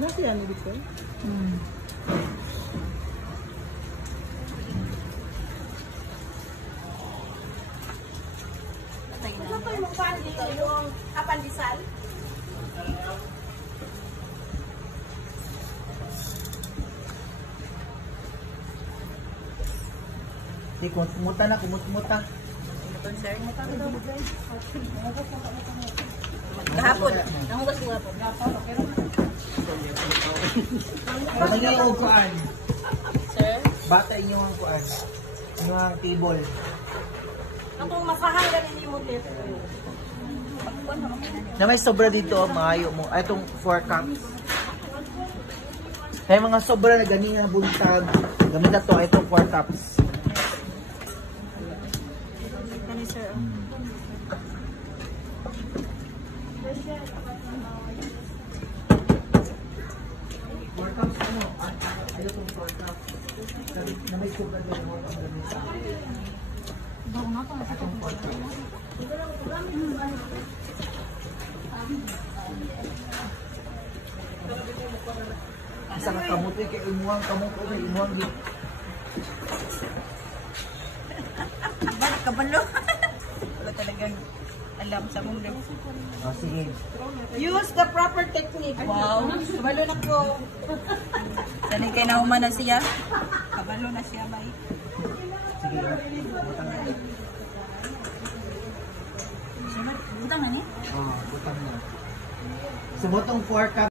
Nasi yan dito. Ano pa yung pandi yung apandisal? Di, kumuta na, kumuta. Sir, kahapon. Nangugas ko hapon. Ano nyo yung kuan? Sir? Bata inyo ang kuan. Inyo ang table. Ako mapahanggan ni mo dito. Na may sobra dito, maayo mo. Ay, itong 4 cups. May mga sobra na ganing na buntag. Gamit na to, itong 4 cups. Kani sir. 4 cups ano? Ay, itong 4 cups. Na may sobra dito mo ang gamit sa akin. Bago nga pa sa Itong 4 cups. Isa ka kamutoy kay imuhang kamutoy kay imuhang di. Balik kabalo. Wala talagang alam sa mundo. Oh, sige. Use the proper technique. Wow. Kabalo na ko. Sanay kay nahuman na siya. Kabalo na siya, bay. Sige. Butang na. Butang na ni? Oh, butang na. Sa botong 4 cups.